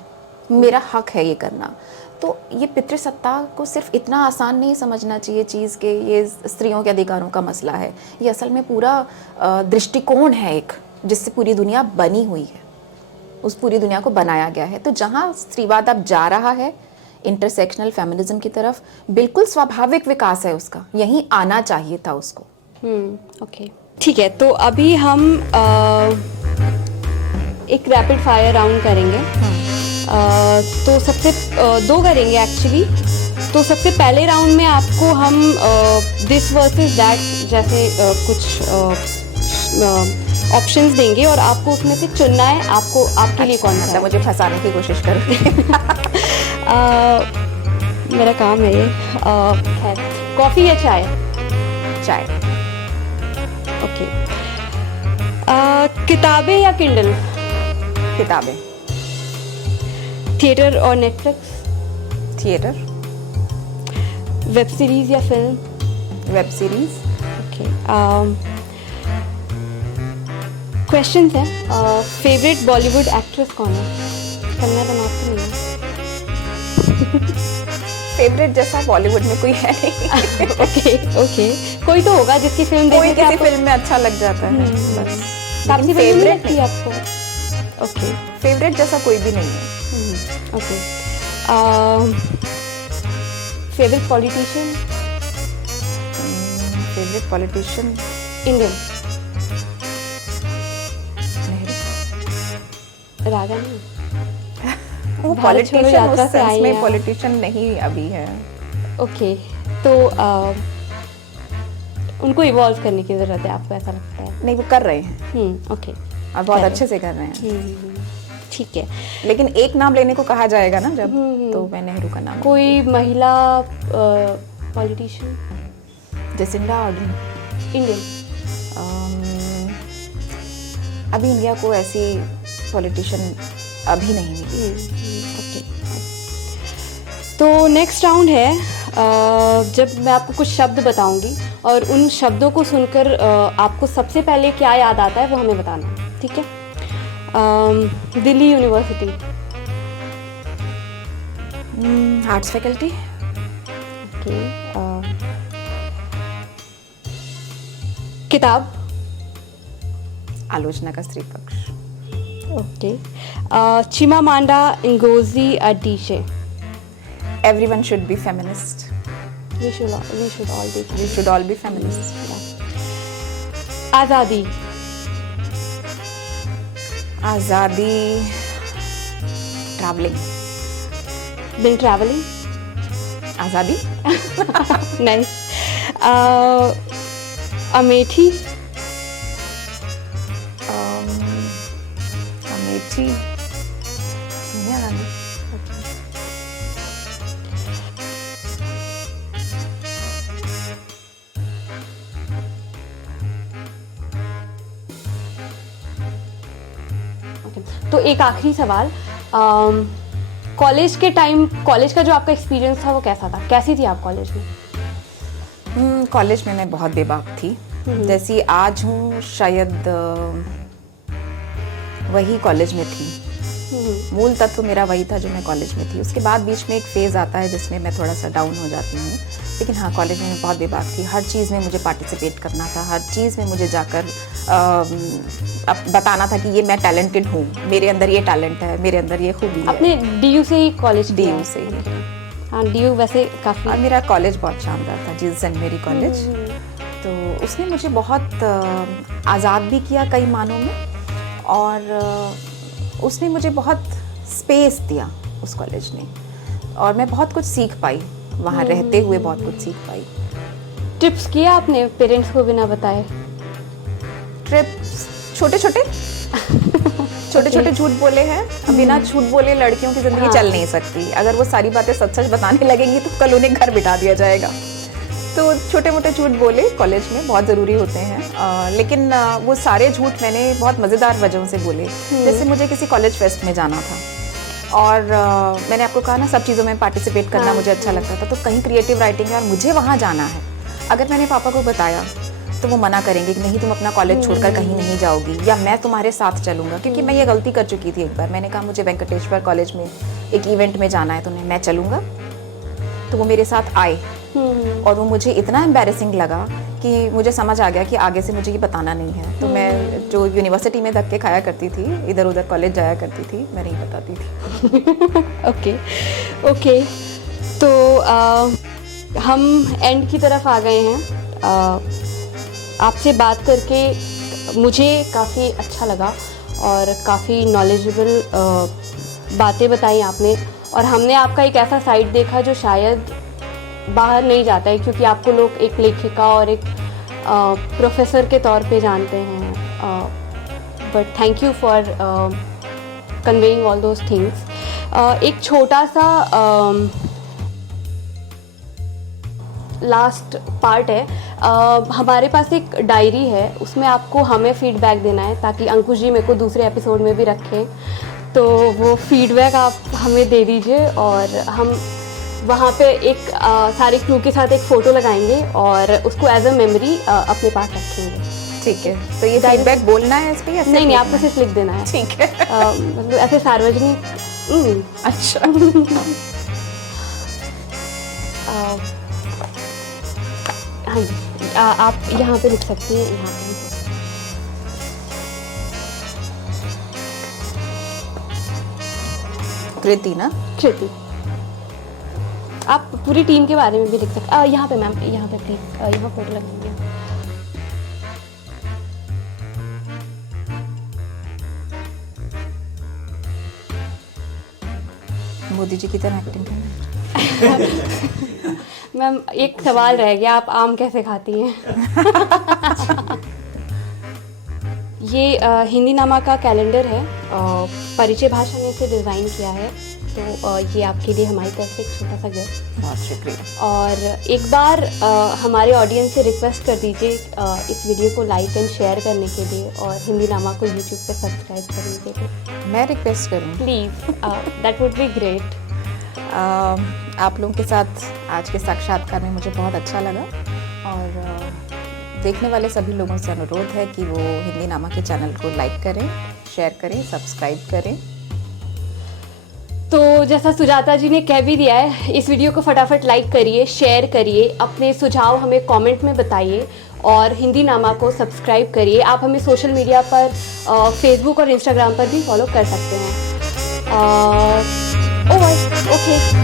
मेरा हक है ये करना। तो ये पितृसत्ता को सिर्फ इतना आसान नहीं समझना चाहिए चीज़ के ये स्त्रियों के अधिकारों का मसला है। ये असल में पूरा दृष्टिकोण है एक, जिससे पूरी दुनिया बनी हुई है, उस पूरी दुनिया को बनाया गया है। तो जहाँ स्त्रीवाद अब जा रहा है इंटरसेक्शनल फेमिनिज्म की तरफ, बिल्कुल स्वाभाविक विकास है उसका, यहीं आना चाहिए था उसको। ओके, ठीक है। तो अभी हम एक रैपिड फायर राउंड करेंगे। तो सबसे दो करेंगे एक्चुअली। तो सबसे पहले राउंड में आपको हम दिस वर्सेस दैट जैसे कुछ ऑप्शंस देंगे और आपको उसमें से चुनना है आपको आपके लिए कौन सा है। मुझे फंसाने की कोशिश कर रही है। मेरा काम है ये। खैर, कॉफ़ी या चाय? चाय। ओके। किताबें या किंडल? किताबें। थिएटर और नेटफ्लिक्स? थिएटर। वेब सीरीज या film? Web series. Okay. Questions हैं। फेवरेट बॉलीवुड एक्ट्रेस कौन है? करना तो नहीं है। फेवरेट जैसा बॉलीवुड में कोई है नहीं। ओके। कोई तो होगा जिसकी फिल्म देखने के आपको फिल्म में अच्छा लग जाता है बस। काफी फेवरेट थी आपको? ओके। फेवरेट जैसा कोई भी नहीं है। Okay. Favourite politician? Favourite politician Indian? Nehru. राजा नहीं? वो पॉलिटिशियन उस सेंस में पॉलिटिशियन नहीं अभी है। ओके। तो उनको इवॉल्व करने की जरूरत है, आपको ऐसा लगता है? नहीं, वो कर रहे हैं। ओके। और बहुत अच्छे से कर रहे हैं। ठीक है। लेकिन एक नाम लेने को कहा जाएगा ना जब, तो मैं नेहरू का नाम। कोई महिला पॉलिटिशियन? Jacinda Ardern. इंडियन? अभी इंडिया को ऐसी पॉलिटिशियन अभी नहीं मिली। ओके। तो नेक्स्ट राउंड है, जब मैं आपको कुछ शब्द बताऊंगी और उन शब्दों को सुनकर आपको सबसे पहले क्या याद आता है वो हमें बताना है, ठीक है? Delhi university? Arts faculty. Okay. किताब? आलोचना का स्त्री पक्ष। Okay. Chimamanda Ngozi Adichie. Everyone should be feminist. We should all be. We should all be feminists. आज़ादी। आज़ादी, traveling. Been traveling? आज़ादी, Nice. अमेठी। अमेठी, सोनिया गांधी. तो एक आखिरी सवाल, कॉलेज के टाइम, कॉलेज का जो आपका एक्सपीरियंस था वो कैसा था? कैसी थी आप कॉलेज में? कॉलेज में मैं बहुत बेबाक थी. जैसी आज हूँ शायद वही कॉलेज में थी. मूल तत्व मेरा वही था जो मैं कॉलेज में थी. उसके बाद बीच में एक फेज आता है जिसमें मैं थोड़ा सा डाउन हो जाती हूँ. लेकिन हाँ, कॉलेज में मैं बहुत बेबाक थी. हर चीज़ में मुझे पार्टिसिपेट करना था. हर चीज़ में मुझे जाकर अब बताना था कि ये मैं टैलेंटेड हूँ, मेरे अंदर ये टैलेंट है, मेरे अंदर ये खूबी है. अपने डीयू से ही कॉलेज? डीयू से ही. हाँ, डीयू वैसे काफ़ी. और मेरा कॉलेज बहुत शानदार था, जिल सेंट मेरी कॉलेज. तो उसने मुझे बहुत आज़ाद भी किया कई मानों में, और उसने मुझे बहुत स्पेस दिया उस कॉलेज ने, और मैं बहुत कुछ सीख पाई वहाँ रहते हुए. बहुत कुछ सीख पाई. टिप्स किया आपने पेरेंट्स को बिना बताए? ट्रिप्स छोटे छोटे झूठ बोले हैं. बिना झूठ बोले लड़कियों की जिंदगी चल नहीं सकती. अगर वो सारी बातें सच सच बताने लगेंगी तो कल उन्हें घर बिठा दिया जाएगा. तो छोटे मोटे झूठ बोले कॉलेज में बहुत ज़रूरी होते हैं. लेकिन वो सारे झूठ मैंने बहुत मज़ेदार वजहों से बोले. जैसे मुझे किसी कॉलेज फेस्ट में जाना था, और मैंने आपको कहा ना, सब चीज़ों में पार्टिसिपेट करना मुझे अच्छा लगता था. तो कहीं क्रिएटिव राइटिंग है और मुझे वहाँ जाना है. अगर मैंने पापा को बताया तो वो मना करेंगे कि नहीं, तुम अपना कॉलेज छोड़कर कहीं नहीं जाओगी, या मैं तुम्हारे साथ चलूँगा. क्योंकि मैं ये गलती कर चुकी थी एक बार. मैंने कहा मुझे वेंकटेश्वर कॉलेज में एक इवेंट में जाना है, तो मैं चलूँगा. तो वो मेरे साथ आए, और वो मुझे इतना एम्बैरेसिंग लगा कि मुझे समझ आ गया कि आगे से मुझे ये बताना नहीं है. तो मैं जो यूनिवर्सिटी में धक्के खाया करती थी, इधर उधर कॉलेज जाया करती थी, मैं नहीं बताती थी. ओके. तो हम एंड की तरफ आ गए हैं. आपसे बात करके मुझे काफ़ी अच्छा लगा, और काफ़ी नॉलेजेबल बातें बताई आपने. और हमने आपका एक ऐसा साइड देखा जो शायद बाहर नहीं जाता है, क्योंकि आपको लोग एक लेखिका और एक प्रोफेसर के तौर पे जानते हैं. But thank you for conveying all those things. एक छोटा सा लास्ट पार्ट है. हमारे पास एक डायरी है, उसमें आपको हमें फीडबैक देना है, ताकि अंकुश जी मेरे को दूसरे एपिसोड में भी रखें. तो वो फीडबैक आप हमें दे दीजिए, और हम वहाँ पे एक सारे क्रू के साथ एक फ़ोटो लगाएंगे और उसको एज अ मेमोरी अपने पास रखेंगे. ठीक है. तो ये फीडबैक बोलना है इस पे या नहीं, आपको सिर्फ लिख देना है. ठीक है. मतलब ऐसे सार्वजनिक. अच्छा. हाँ जी, आप यहाँ पे लिख सकती हैं. यहाँ पे कृति ना? कृति. आप पूरी टीम के बारे में भी लिख सकते हैं. यहाँ पे मैम, यहाँ पे प्लीज़, यहाँ फोटो लगाएंगे. मोदी जी की तरह एक्टिंग करना. मैम, एक सवाल रह गया, आप आम कैसे खाती हैं? ये हिंदी नामा का कैलेंडर है. परिचय भाषा ने इसे डिज़ाइन किया है. तो ये आपके लिए हमारी तरफ से एक छोटा सा गिफ्ट. बहुत शुक्रिया. और एक बार हमारे ऑडियंस से रिक्वेस्ट कर दीजिए इस वीडियो को लाइक एंड शेयर करने के लिए, और हिंदी नामा को यूट्यूब पे सब्सक्राइब करने के लिए. मैं रिक्वेस्ट करूँ? Please, that would be great. आप लोगों के साथ आज के साक्षात्कार में मुझे बहुत अच्छा लगा, और देखने वाले सभी लोगों से अनुरोध है कि वो हिंदी नामा के चैनल को लाइक करें, शेयर करें, सब्सक्राइब करें. तो जैसा सुजाता जी ने कह भी दिया है, इस वीडियो को फटाफट लाइक करिए, शेयर करिए, अपने सुझाव हमें कमेंट में बताइए, और हिंदी नामा को सब्सक्राइब करिए। आप हमें सोशल मीडिया पर फेसबुक और इंस्टाग्राम पर भी फॉलो कर सकते हैं। ओके।